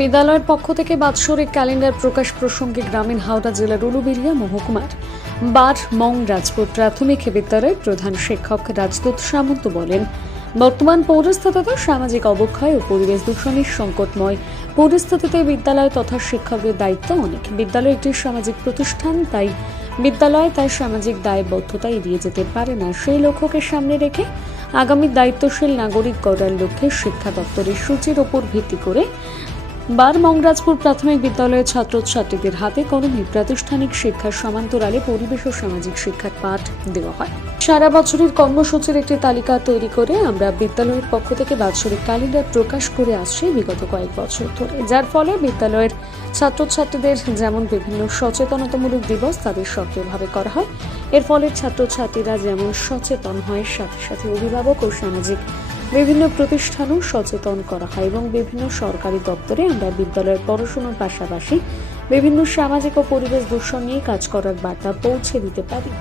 বিদ্যালয়ের পক্ষ থেকে বাৎসরিক ক্যালেন্ডার প্রকাশ প্রসঙ্গে গ্রামীণ হাওড়া জেলার উলুবেরিয়া মহকুমার। বার মং রাজপুর প্রাথমিক বিদ্যালয়ের প্রধান শিক্ষক রাজদূত সামন্ত বলেন, বর্তমান পরিস্থিতিতে সামাজিক অবক্ষয় ও পরিবেশ দূষণের সংকটময় পরিস্থিতিতে বিদ্যালয় তথা শিক্ষকের দায়িত্ব অনেক। বিদ্যালয় একটি সামাজিক প্রতিষ্ঠান, তাই বিদ্যালয় তার সামাজিক দায়বদ্ধতা এড়িয়ে যেতে পারে না। সেই লক্ষ্যকে সামনে রেখে আগামী দায়িত্বশীল নাগরিক গড়ার লক্ষ্যে শিক্ষা দপ্তরের সূচির ওপর ভিত্তি করে বার মংরাজপুর প্রাথমিক বিদ্যালয়ের ছাত্রছাত্রীদের হাতে কলমে প্রাতিষ্ঠানিক শিক্ষার সমান্তরালে পরিবেশ ও সামাজিক শিক্ষার পাঠ দেওয়া হয়। সারা বছরের কর্মসূচির একটি তালিকা তৈরি করে আমরা বিদ্যালয়ের পক্ষ থেকে বাৎসরিক ক্যালেন্ডার প্রকাশ করে আসছি বিগত কয়েক বছর ধরে। যার ফলে বিদ্যালয়ের ছাত্রছাত্রীদের যেমন বিভিন্ন সচেতনতামূলক দিবস তাদের সক্রিয়ভাবে করা হয়, এর ফলে ছাত্রছাত্রীরা যেমন সচেতন হয়, সাথে সাথে অভিভাবক ও সামাজিক বিভিন্ন প্রতিষ্ঠানও সচেতন করা হয় এবং বিভিন্ন সরকারি দপ্তরে আমরা বিদ্যালয়ের পড়াশোনার পাশাপাশি বিভিন্ন সামাজিক ও পরিবেশ দূষণ নিয়ে কাজ করার বার্তা পৌঁছে দিতে পারি।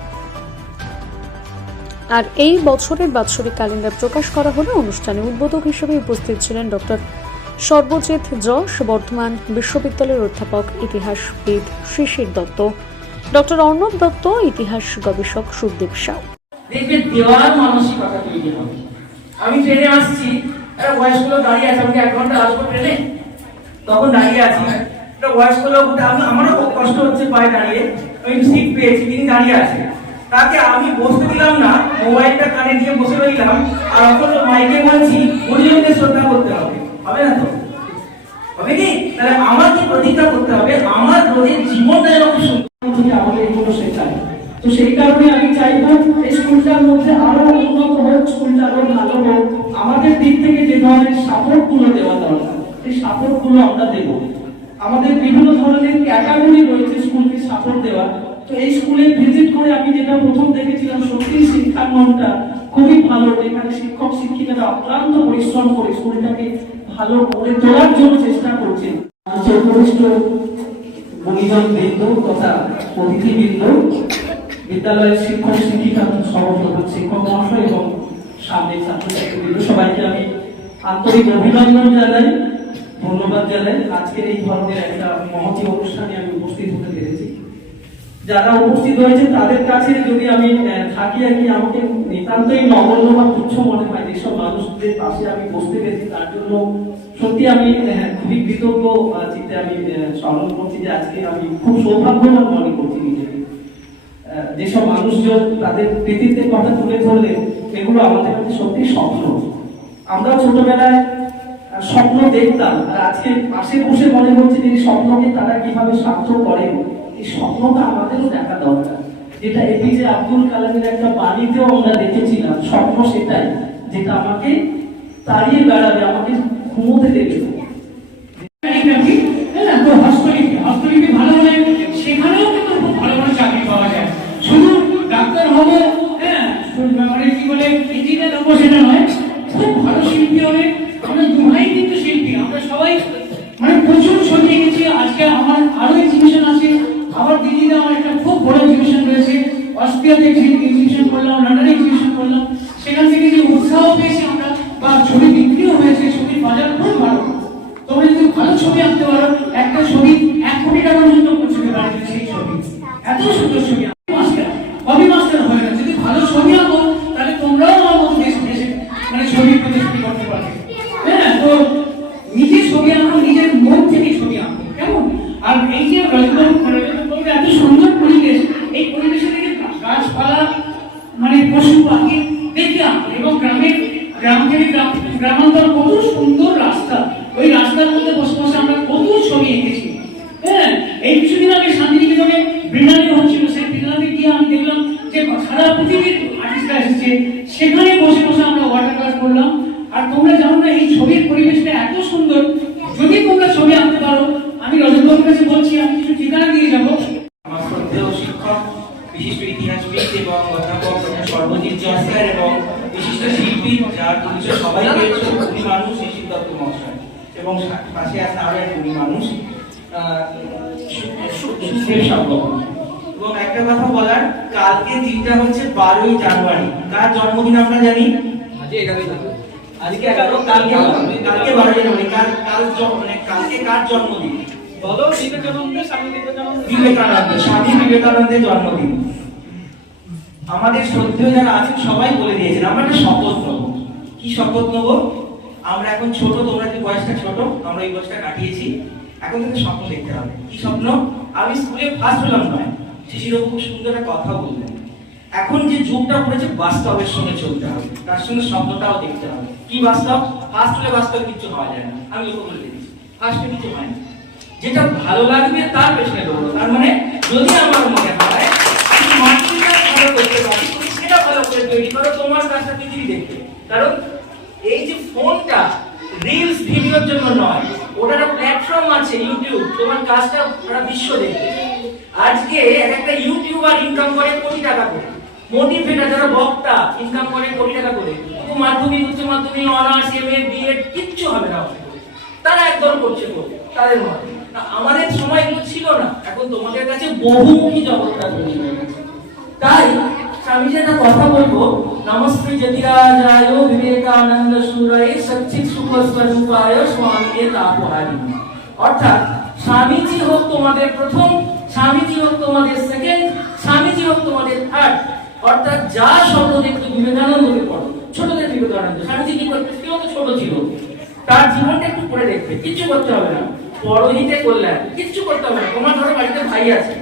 আর এই বছরের বাৎসরিক ক্যালেন্ডার প্রকাশ করা হলো অনুষ্ঠানে উদ্বোধক হিসেবে উপস্থিত ছিলেন ডক্টর সর্বজিৎ যশ, বর্ধমান বিশ্ববিদ্যালয়ের অধ্যাপক, ইতিহাসবিদ শিশির দত্ত, ডক্টর অর্ণব দত্ত, ইতিহাস গবেষক সুখদেব সাউ। দেখবে দেওয়ার মানসিকতা তৈরি হবে। আমি ট্রেনে আসছি, একটা বয়স্ক লোক দাঁড়িয়ে আছে, আমাকে এক ঘণ্টা আসব ট্রেনে? তখন দাঁড়িয়ে আছি। একটা বয়স্ক লোক, আমি আমারও খুব কষ্ট হচ্ছে পায়ে দাঁড়িয়ে। আমি সিট পেয়েছি, তিনি দাঁড়িয়ে আছে। তাকে আমি বসতে দিলাম না, মোবাইলটা কানে দিয়ে বসে রইলাম। আর অথচ মাইকে বলছি গুরুজনদের শ্রদ্ধা করতে হবে। হবে না তো? হবে কি? তাহলে আমার প্রতিজ্ঞা করতে হবে। আমার রোজের জীবনটা খুব সুন্দর আমাদের এগুলো শেখায় তো সেই কারণে আমি চাইব এই স্কুলটার মধ্যে আরও উন্নত হোক, স্কুলটা আরও ভালো হোক। আমাদের দিক থেকে যে ধরনের সাপোর্টগুলো দেওয়া দরকার, সেই সাপোর্টগুলো আমরা দেব। আমাদের বিভিন্ন ধরনের ক্যাটাগরি রয়েছে স্কুলকে সাপোর্ট দেওয়া তো এই স্কুলে ভিজিট করে আমি যেটা প্রথম দেখেছিলাম, সত্যি শিক্ষার মনটা খুবই ভালো। যেখানে শিক্ষক শিক্ষিকারা অক্লান্ত পরিশ্রম করে স্কুলটাকে ভালো করে তোলার জন্য চেষ্টা করছেন। গুণীজন বৃন্দ তথা অতিথিবৃন্দ। বিদ্যালয়ের শিক্ষক শিক্ষিকা সহযোগী শিক্ষক মহাশয় এবং সামনে ছাত্রছাত্রীবৃন্দ। সবাইকে আমি আন্তরিক অভিনন্দন জানাই, ধন্যবাদ জানাই। আজকের এই ধরনের একটা মহতী অনুষ্ঠানে আমি উপস্থিত হতে পেরেছি। যারা উপস্থিত হয়েছে, তাদের কাছে যদি আমি থাকি আর কি, আমাকে নিতান্তই নগণ্য বা তুচ্ছ মনে হয়, যেসব মানুষদের পাশে আমি বসতে পেরেছি, তার জন্য সত্যি আমি খুবই কৃতজ্ঞ চিত্তে আমি স্মরণ করছি যে আজকে আমি খুব সৌভাগ্যবান মনে করছি নিজেকে। যেসব মানুষজন তাদের কৃতিত্বের কথা তুলে ধরলেন এগুলো আমাদের কাছে সত্যি স্বপ্ন। আমরা ছোটবেলায় স্বপ্ন দেখতাম, আর আজকে পাশে বসে মনে হচ্ছে যে স্বপ্নকে তারা কীভাবে সার্থক করেন এই স্বপ্নটা আমাদেরও দেখা দরকার। যেটা এপিজে আব্দুল কালামের একটা বাণীতেও আমরা দেখেছিলাম, স্বপ্ন সেটাই, যেটা আমাকে তাড়িয়ে বেড়াবে, আমাকে ঘুমোতে দেবে। করলাম করলাম, সেখান থেকে যে উৎসাহ পেয়েছি আমরা, বা ছবি বিক্রিও হয়েছে, ছবির বাজার খুব ভালো। তোমরা যদি ভালো ছবি আঁকতে পারো, একটা ছবি এক কোটি টাকা পর্যন্ত পৌঁছতে পারে সেই ছবি। এত সুন্দর ছবি মাস্টার হবি মাস্টার হয় না যদি ভালো ছবি আঁকো তাহলে তোমরাও আমার মতো দেশ দেশে মানে ছবি প্রদর্শনী করতে পারবে হ্যাঁ তো নিজে ছবি আঁকো নিজের মন থেকে ছবি আঁকো কেমন আর এই যে রজতবাবু রজতবাবু এত সুন্দর পরিবেশ এই পরিবেশে থেকে গাছপালা মানে পশু পাখি দেখে আঁকো এবং গ্রামের গ্রাম থেকে গ্রাম গ্রামান্তর কত সুন্দর রাস্তা ওই রাস্তার মধ্যে বসে বসে আমরা কত ছবি এঁকেছি হ্যাঁ এই কিছুদিন আগে শান্তিনিকেতনে বৃন্দাবী হচ্ছিল সেই বৃন্দাবনে গিয়ে আমি দেখলাম যে সারা পৃথিবীর আর্টিস্টরা এসেছে সেখানে বসে বসে আমরা ওয়াটার কালার করলাম আর তোমরা জানো না এই ছবির পরিবেশটা এত সুন্দর। যদি তোমরা ছবি আঁকতে পারো আমি রজতবাবুর কাছে বলছি আমি কিছু ঠিকানা দিয়ে যাব। আমার শ্রদ্ধেয় শিক্ষক বিশিষ্ট ইতিহাসবিদ এবং অধ্যাপক সর্বজিৎ জয় এবং বিশিষ্ট শিল্পী যার পরিচয় সবাই পেয়েছে উনি মানুষ শিশির দত্ত মহাশয়। এবং পাশে আছে আরও এক উনি মানুষ এবং একটা কথা বলার কালকে দিনটা হচ্ছে বারোই জানুয়ারি। কার জন্মদিন আমরা জানি? আজকে এগারো কালকে কালকে বারো জানুয়ারি কাল কাল মানে কাল আজকে কার জন্মদিন? বলো বিবেকানন্দ স্বামী বিবেকানন্দ বিবেকানন্দ স্বামী বিবেকানন্দের জন্মদিন। আমাদের শ্রদ্ধেয় যারা আছেন সবাই বলে দিয়েছেন আমরা একটা শপথ নেব। কি শপথ নেব? আমরা এখন ছোট তোমরা যে বয়সটা ছোট আমরা এই বয়সটা কাটিয়েছি। এখন থেকে স্বপ্ন দেখতে হবে। কি স্বপ্ন? আমি স্কুলে ফার্স্ট হলাম নয়। শিশিরও খুব সুন্দর একটা কথা বললেন। এখন যে যুগটা পড়েছে, বাস্তবের সঙ্গে চলতে হবে। তার সঙ্গে স্বপ্নটাও দেখতে হবে। কি বাস্তব? ফার্স্ট হলে বাস্তব কিছু হওয়া যায় না। আমি লক্ষ্য করে ফার্স্টে কিছু হয় না। যেটা ভালো লাগবে, তার পেছনে দৌড়ো তার মানে যদি আমার মনে হয় করতে পারি সেটা ভালো করে তৈরি করো, তোমার পৃথিবী দেখবে কারণ, এই যে ফোনটা রিলস ভিডিওর জন্য নয়, ওটার একটা প্ল্যাটফর্ম আছে ইউটিউব তোমার কাজটা সারা বিশ্ব দেখবে। আজকে এক একটা ইউটিউবার ইনকাম করে কোটি টাকা করে। মোটিভেটার যারা বক্তা ইনকাম করে কোটি টাকা করে। কিন্তু মাধ্যমিক, উচ্চ মাধ্যমিক অনার্স এম এ বিএড কিচ্ছু হবে না তারা একদম করছে তাদের মতে। আমাদের সময় এগুলো ছিল না। এখন তোমাদের কাছে বহুমুখী জগৎটা তাই আমি যে একটা কথা বলব, নমস্তে যতিরাজায় বিবেকানন্দ সুরায় সচ্চিত সুখ স্বরূপায় স্বামীকে তাপহারি অর্থাৎ, স্বামীজি হোক তোমাদের প্রথম, স্বামীজি হোক তোমাদের সেকেন্ড স্বামীজি হোক তোমাদের থার্ড অর্থাৎ যা শব্দ দেখতে বিবেকানন্দকে পড়ো। ছোটদের বিবেকানন্দ। স্বামীজি কি করতে সেও তো ছোট ছিল। তার জীবনটা একটু পড়ে দেখবে। কিচ্ছু করতে হবে না। পরহিতে কল্যাণ। কিচ্ছু করতে হবে না। তোমার ধরো বাড়িতে ভাই আছে।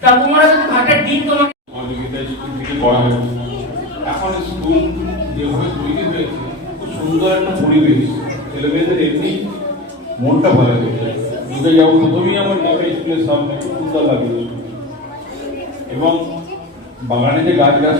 তা তোমরা যদি ভাটের দিন তোমাকে এখন স্কুল যেভাবে তৈরি হয়েছে, খুব সুন্দর একটা পরিবেশ। ছেলেমেয়েদের এমনি মনটা ভালো লাগে ঢুকে যাব প্রথমেই আমার ঢাকা স্কুলের সামনে খুব সুন্দর লাগে এবং বাগানে যে গাছ গাছ